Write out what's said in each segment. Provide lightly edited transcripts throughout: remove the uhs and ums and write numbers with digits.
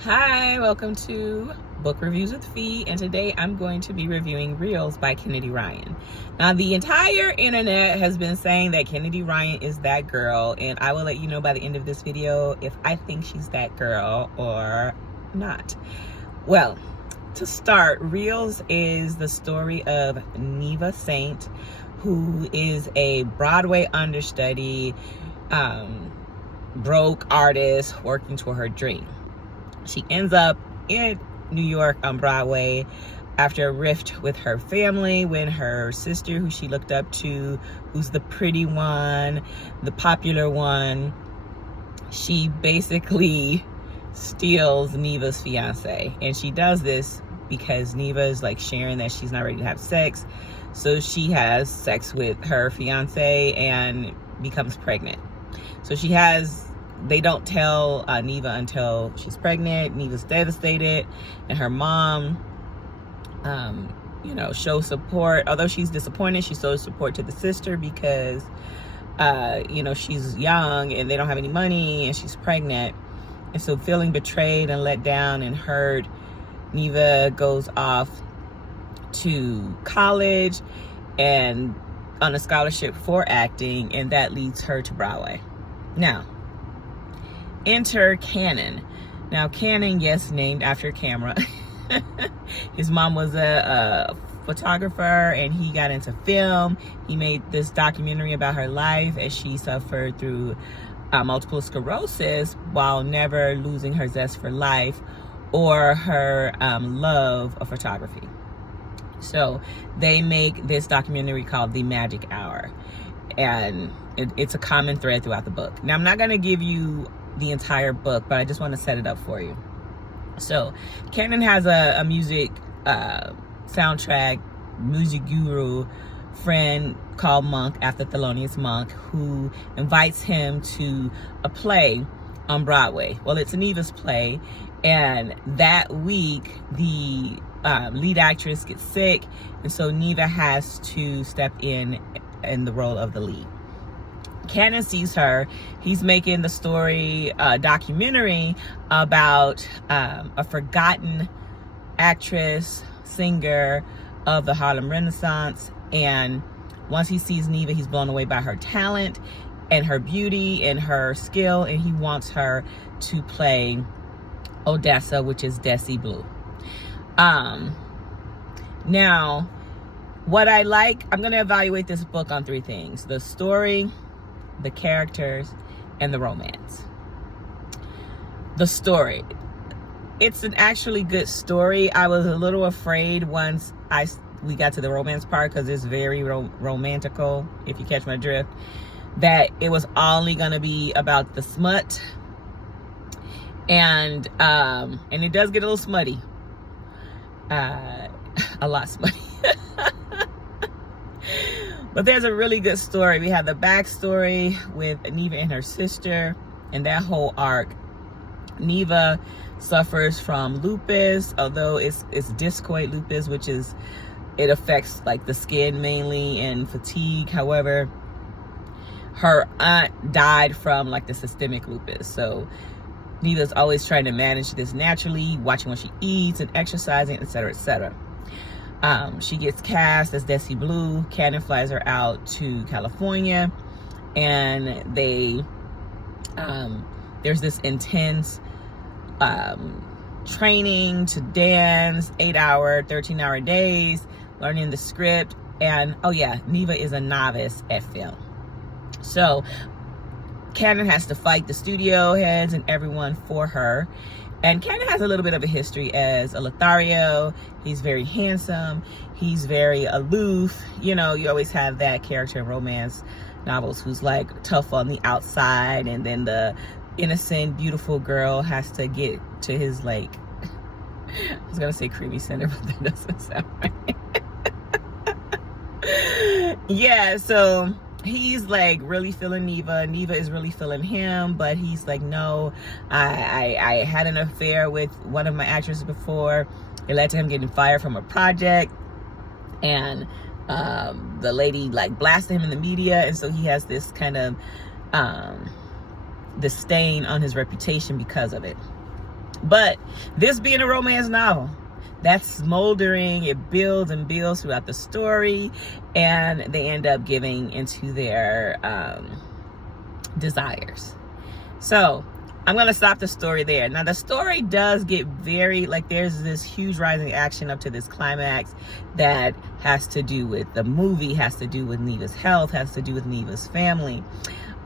Hi, welcome to Book Reviews with Fee, and today I'm going to be reviewing Reels by Kennedy Ryan. Now, the entire internet has been saying that Kennedy Ryan is that girl, and I will let you know by the end of this video if I think she's that girl or not. Well, to start, Reels is the story of Neva Saint, who is a Broadway understudy, broke artist working toward her dream. She ends up in New York on Broadway after a rift with her family when her sister, who she looked up to, who's the pretty one, the popular one, she basically steals Neva's fiance. And she does this because Neva is like sharing that she's not ready to have sex. So she has sex with her fiance and becomes pregnant. So they don't tell Neva until she's pregnant. Neva's devastated, and her mom, shows support. Although she's disappointed, she shows support to the sister because, she's young and they don't have any money and she's pregnant. And so feeling betrayed and let down and hurt, Neva goes off to college and on a scholarship for acting, and that leads her to Broadway. Now, enter Cannon. Now, Cannon, yes, named after camera. His mom was a photographer and he got into film. He made this documentary about her life as she suffered through multiple sclerosis while never losing her zest for life or her love of photography. So they make this documentary called The Magic Hour, and it's a common thread throughout the book. Now, I'm not going to give you the entire book, but I just want to set it up for you. So Cannon has a music soundtrack music guru friend called Monk, after Thelonious Monk, who invites him to a play on Broadway. Well, it's Neva's play, and that week the lead actress gets sick, and so Neva has to step in the role of the lead. Cannon sees her. He's making the story documentary about a forgotten actress, singer of the Harlem Renaissance. And once he sees Neva, he's blown away by her talent and her beauty and her skill. And he wants her to play Odessa, which is Desi Blue. Now, what I like, I'm going to evaluate this book on three things: the story, the characters, and the romance. The story. It's an actually good story. I was a little afraid once we got to the romance part, because it's very romantical, if you catch my drift, that it was only going to be about the smut. And it does get a little smutty. A lot smutty. But there's a really good story. We have the backstory with Neva and her sister and that whole arc. Neva suffers from lupus, although it's discoid lupus, which is, it affects like the skin mainly and fatigue. However, her aunt died from like the systemic lupus. So Neva's always trying to manage this naturally, watching what she eats and exercising, etc., etc. She gets cast as Desi Blue. Cannon flies her out to California, and there's this intense training to dance, 8-hour, 13-hour days, learning the script. And oh yeah, Neva is a novice at film. So Cannon has to fight the studio heads and everyone for her. And Cannon has a little bit of a history as a Lothario. He's very handsome. He's very aloof. You know, you always have that character in romance novels who's like tough on the outside, and then the innocent, beautiful girl has to get to his, like, I was gonna say creamy center, but that doesn't sound right. Yeah, so he's like really feeling Neva. Neva is really feeling him, but he's like, no, I had an affair with one of my actresses before. It led to him getting fired from a project, and the lady like blasted him in the media, and so he has this kind of the stain on his reputation because of it. But this being a romance novel, that's smoldering, it builds and builds throughout the story, and they end up giving into their desires. So I'm going to stop the story there. Now, the story does get very, like, there's this huge rising action up to this climax that has to do with the movie, has to do with Neva's health, has to do with Neva's family.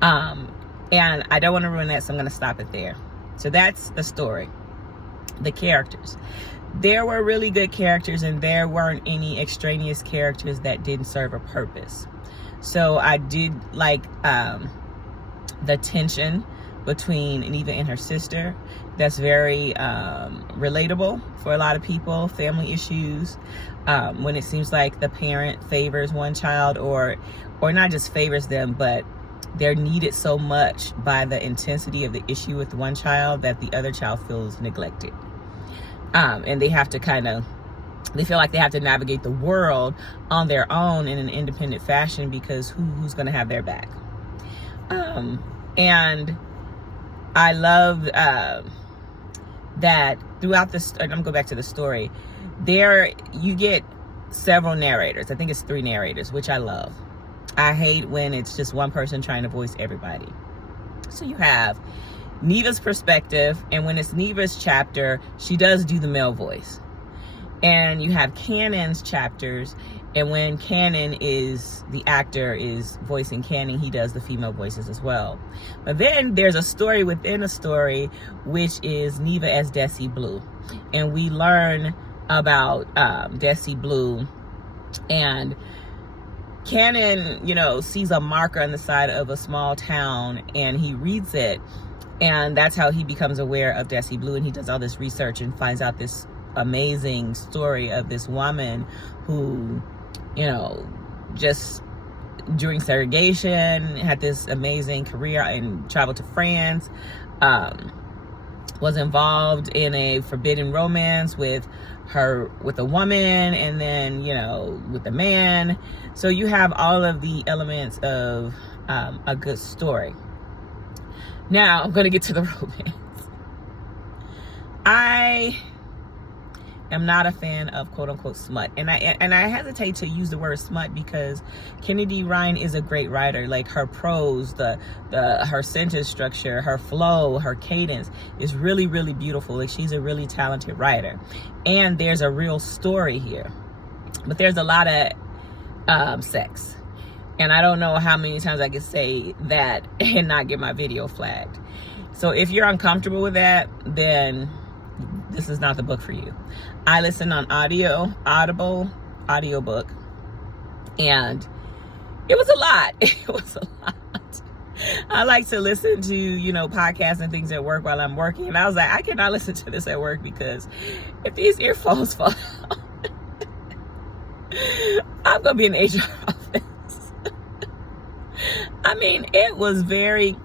And I don't want to ruin that, so I'm going to stop it there. So that's the story. The characters. There were really good characters, and there weren't any extraneous characters that didn't serve a purpose. So I did like the tension between Neva and her sister. That's very relatable for a lot of people. Family issues, when it seems like the parent favors one child, or not just favors them, but they're needed so much by the intensity of the issue with one child that the other child feels neglected. And they have to they feel like they have to navigate the world on their own in an independent fashion, because who's going to have their back? And I love that throughout this, I'm going to go back to the story. There, you get several narrators. I think it's 3 narrators, which I love. I hate when it's just one person trying to voice everybody. So you have Neva's perspective, and when it's Neva's chapter, she does do the male voice. And you have Cannon's chapters, and when Cannon is, the actor is voicing Cannon, he does the female voices as well. But then there's a story within a story, which is Neva as Desi Blue. And we learn about Desi Blue, and Cannon, sees a marker on the side of a small town, and he reads it. And that's how he becomes aware of Desi Blue, and he does all this research and finds out this amazing story of this woman who, just during segregation had this amazing career and traveled to France, was involved in a forbidden romance with a woman, and then, with a man. So you have all of the elements of a good story. Now I'm going to get to the romance. I am not a fan of quote unquote smut, and I hesitate to use the word smut because Kennedy Ryan is a great writer. Like, her prose, her sentence structure, her flow, her cadence is really, really beautiful. Like, she's a really talented writer, and there's a real story here, but there's a lot of sex. And I don't know how many times I can say that and not get my video flagged. So if you're uncomfortable with that, then this is not the book for you. I listen on Audible audiobook, and it was a lot. It was a lot. I like to listen to, podcasts and things at work while I'm working. And I was like, I cannot listen to this at work, because if these earphones fall out, I'm going to be in the HR office. I mean, it was very,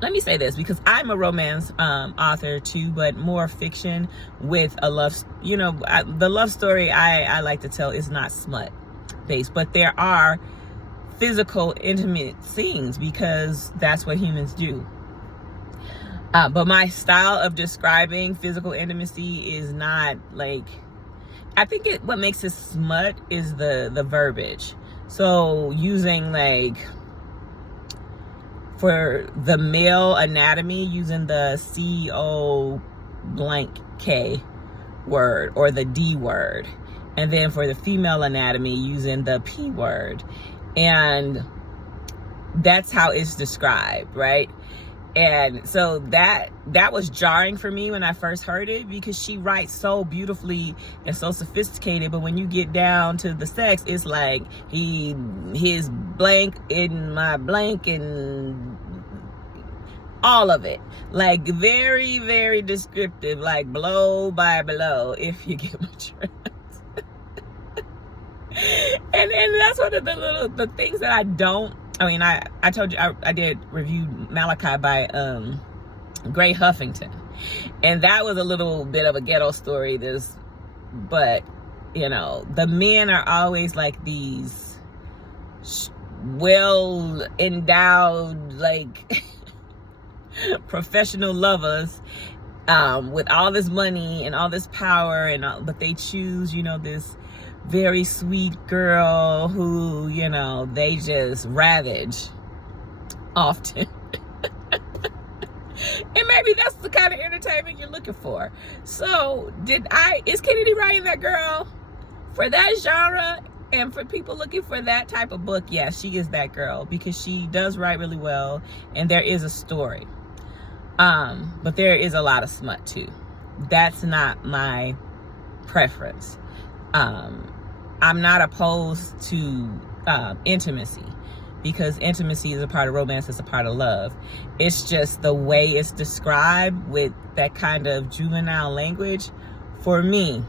let me say this, because I'm a romance author too, but more fiction with a love, the love story I like to tell is not smut based, but there are physical, intimate scenes, because that's what humans do. But my style of describing physical intimacy is not like, I think what makes it smut is the verbiage. So using, like, for the male anatomy, using the C-O blank K word or the D word. And then for the female anatomy, using the P word. And that's how it's described, right? And so that was jarring for me when I first heard it, because she writes so beautifully and so sophisticated, but when you get down to the sex, it's like his blank in my blank and all of it, like very, very descriptive, like blow by blow, if you get my drift. and that's one of the things that I don't. I mean, I told you I did review Malachi by Gray Huffington, and that was a little bit of a ghetto story. But the men are always like these well endowed, like professional lovers, with all this money and all this power, and but they choose, you know, this very sweet girl who, you know, they just ravage often. And maybe that's the kind of entertainment you're looking for. So is Kennedy writing that girl for that genre? And for people looking for that type of book, yeah, she is that girl, because she does write really well and there is a story. But there is a lot of smut too. That's not my preference. I'm not opposed to intimacy, because intimacy is a part of romance, it's a part of love. It's just the way it's described with that kind of juvenile language, for me,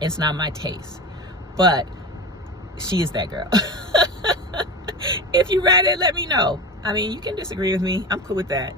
it's not my taste. But she is that girl. If you read it, let me know. I mean, you can disagree with me. I'm cool with that.